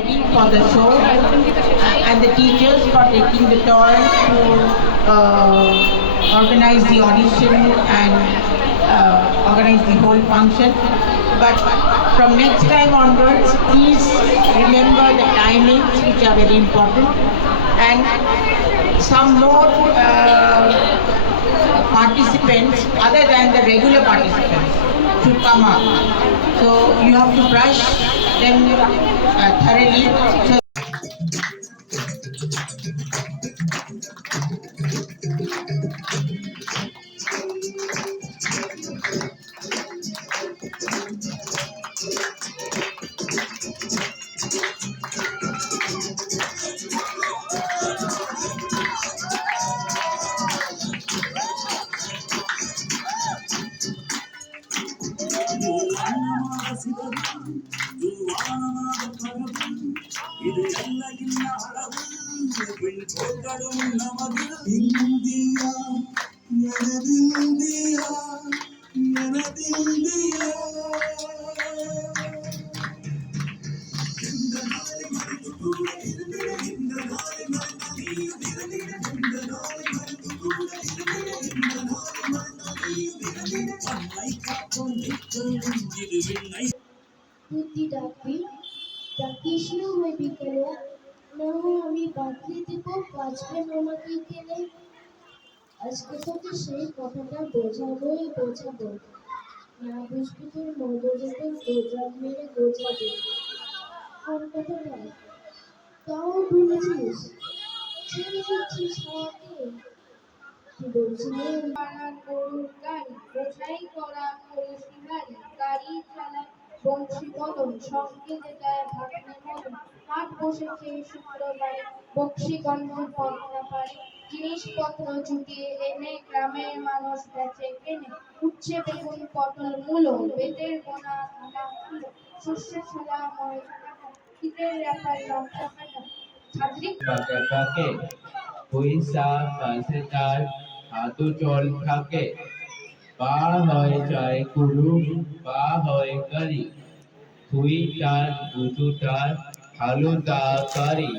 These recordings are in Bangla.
ready for the show, and the teachers for taking the turn to organize the audition and organize the whole function. But from next time onwards, please remember the timings, which are very important, and some more participants other than the regular participants should come up. So you have to brush them thoroughly. So বুদ্ধি ডাকবি ডাকিস না ওই বিকেলে, না হয় আমি বাতলে দেব বাঁচবেন আমাকে গেলে। আজকে তোকে সেই কথাটা বোঝাবোই বোঝাবো, না বুঝবি তোর মগজে তোর গোজাম মেরে গোজাবো। কোন কথাটা তাও ভুলেছিস, ছেড়ে দিচ্ছিস আমাকে। কি বলছিলেন? বানান গরুর গাড়ি, বোঝাই করা কলসি গাড়ি, গাড়ি চালায় বংশী বদন, সঙ্গে যেটায় ভাগ্নে মদন। হাট বসেছে শুক্রবারে, বক্সিগঞ্জ পথনা পারে, জিনিসপত্র জুটিয়ে এনে গ্রামের মানুষ বেচে কেনে। উচ্ছে বেগুন পটল মূলো, বেতের বোনা ধানা ফুলো, শস্য ছোলা ময়দা কাটা, শীতের ব্যাপার লঙ্কা কাটা, ছাত্রী পাকে পয়সা কাছে তার হাতু চল থাকে, পা হয় চায় কুরু পা হয় কারি, তুই তার দুটো তার আলু তরকারি,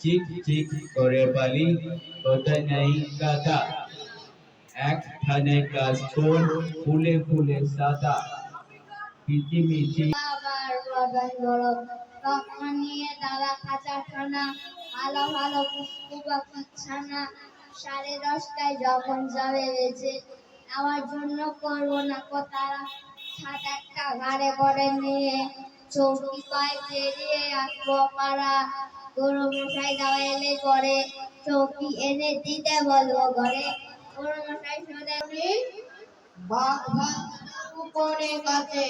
চিক চিক করে বালি কোথায় নেই কাদা, একখানে কাশফুল ফুলে ফুলে সাদা, কিচিমিচি আবার বাগান গরম, কাকা নিয়ে দাদা কাঁচা ছানা, ভালো ভালো পুষ্পু পাখি ছানা। 10:30টায় যখন যাবে বেঁচে, আমার জন্য করবো না তারা। সাত একটা ঘাড়ে করে নিয়ে চৌকি পায়ে পেরিয়ে আসবো পাড়া। গরু মশাই দাওয়া এলে পরে চৌকি এনে দিতে বলবো ঘরে। গরু মশাই শোনে বাঘ ভাগ কুকুরের কাছে,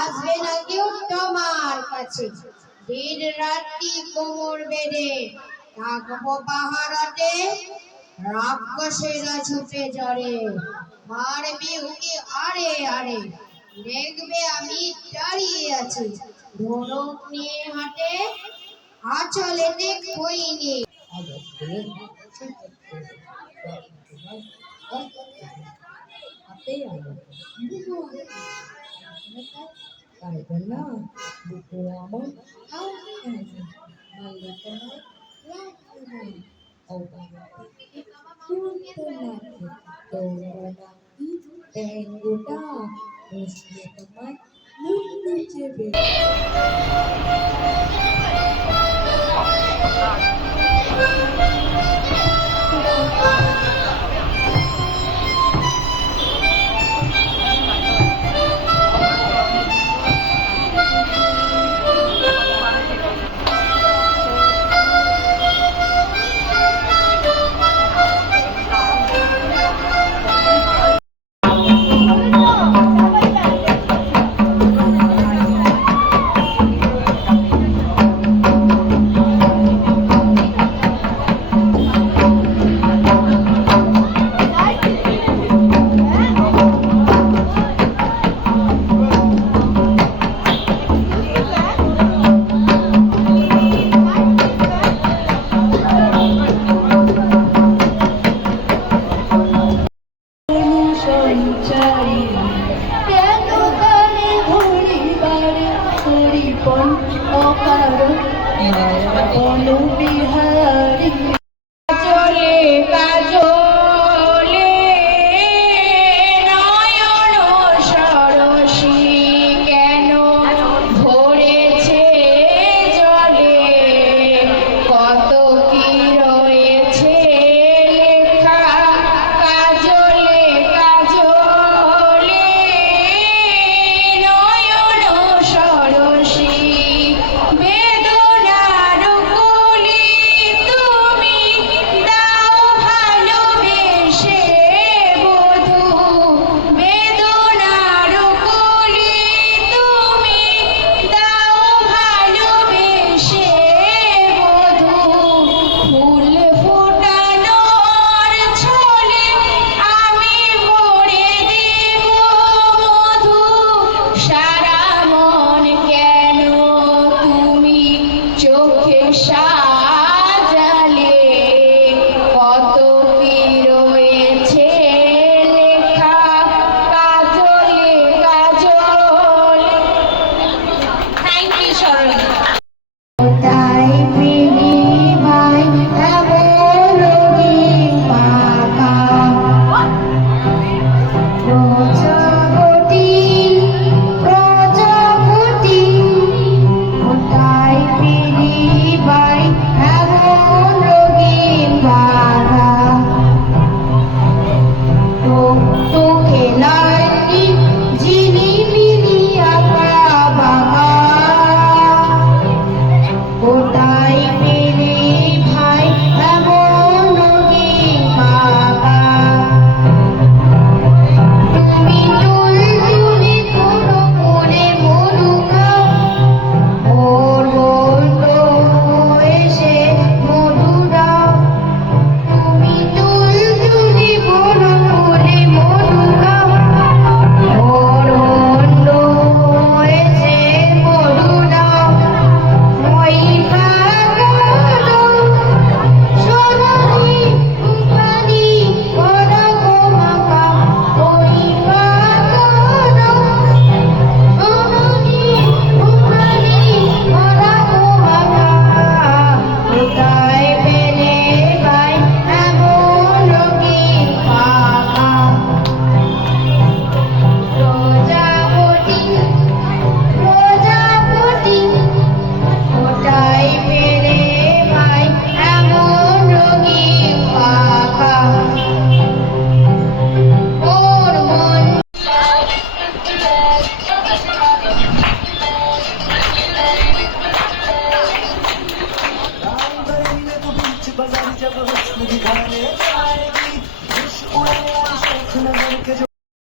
আসবে না কেউ তোমার কাছে। দিন রাত্রি কোমর বেঁধে থাকবো পাহারাতে, রাক্ষসেরা ছুটে চড়ে মারবে ওকে আরে আরে। দেখবে আমি দাঁড়িয়ে আছি, ধনুক নিয়ে হাতে, আঁচলেতে খই নিয়ে।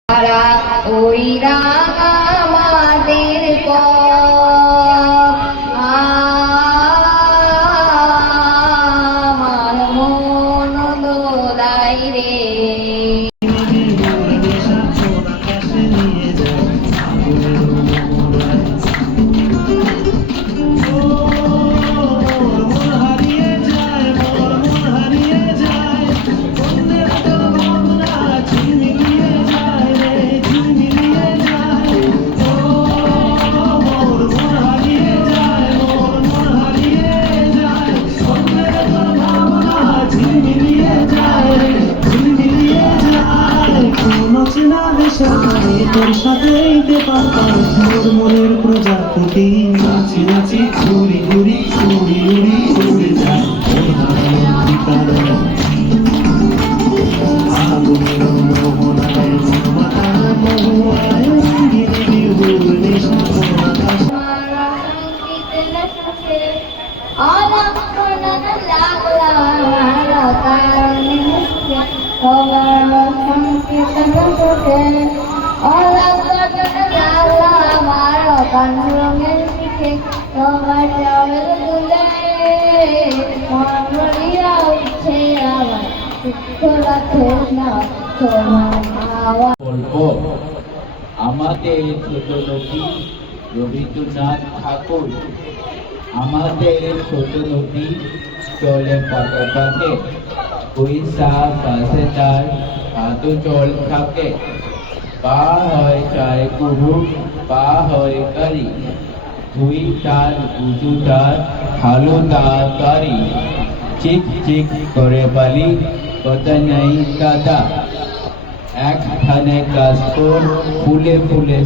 তারা ওই আমাদের আমার মন দোলাই রে তোর সাথে পারতাম মোর মনের প্রজাপতি নাচি নাচি ঘুরি ঘুরি উড়ি উড়ি উড়ে যায় আগুনের মোহনায় মাতার মহুয়ায় গিরি বিহুর নেশা বলবো আমাদের ছোট নদী রবীন্দ্রনাথ ঠাকুর আমাদের ছোট নদী চলে পাকে পাকে পয়সা পাশে তার হাত জল থাকে পা হয় চায় কুরু পা হয় কারি দুই তার উঁচু তার ভালো তাড়াতাড়ি চিক চিক করে বালি কথা নেই কাদা একখানে কাশফুল ফুলে ফুলে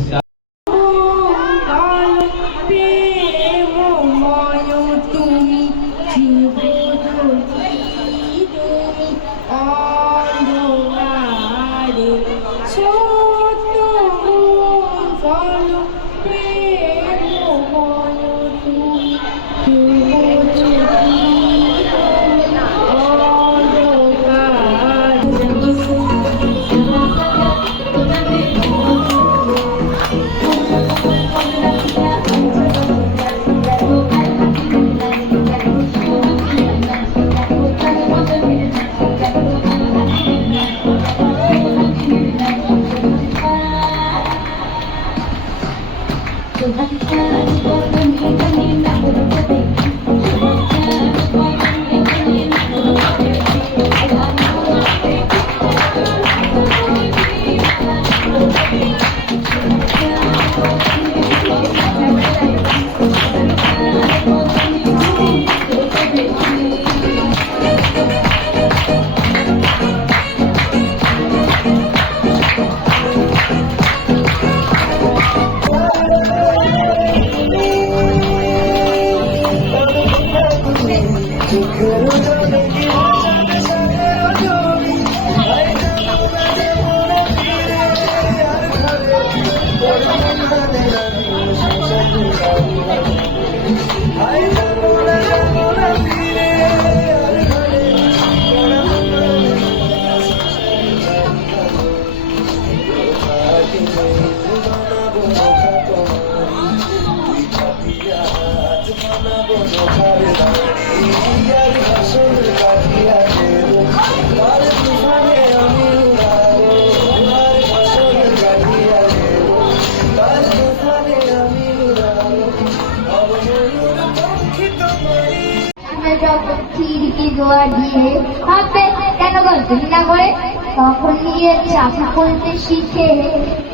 তখন নিয়ে চাষা করতে শিখে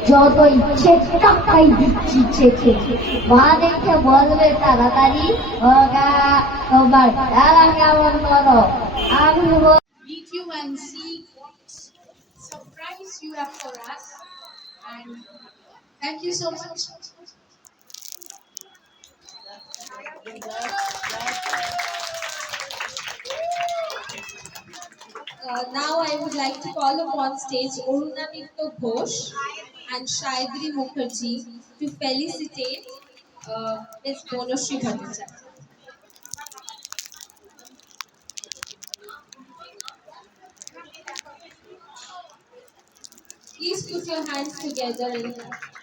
যত ইচ্ছে টাকাই দিচ্ছি চেখে মা দেখে বলবে তাড়াতাড়ি তোমার তারা কেমন করো আমি meet you and see what surprise you have for us. And thank you so much. Now I would like to call upon stage Orunanitya Ghosh and Shaidri Mukherjee to felicitate Ms. Bonoshri Bhattacharya. Please put your hands together and clap.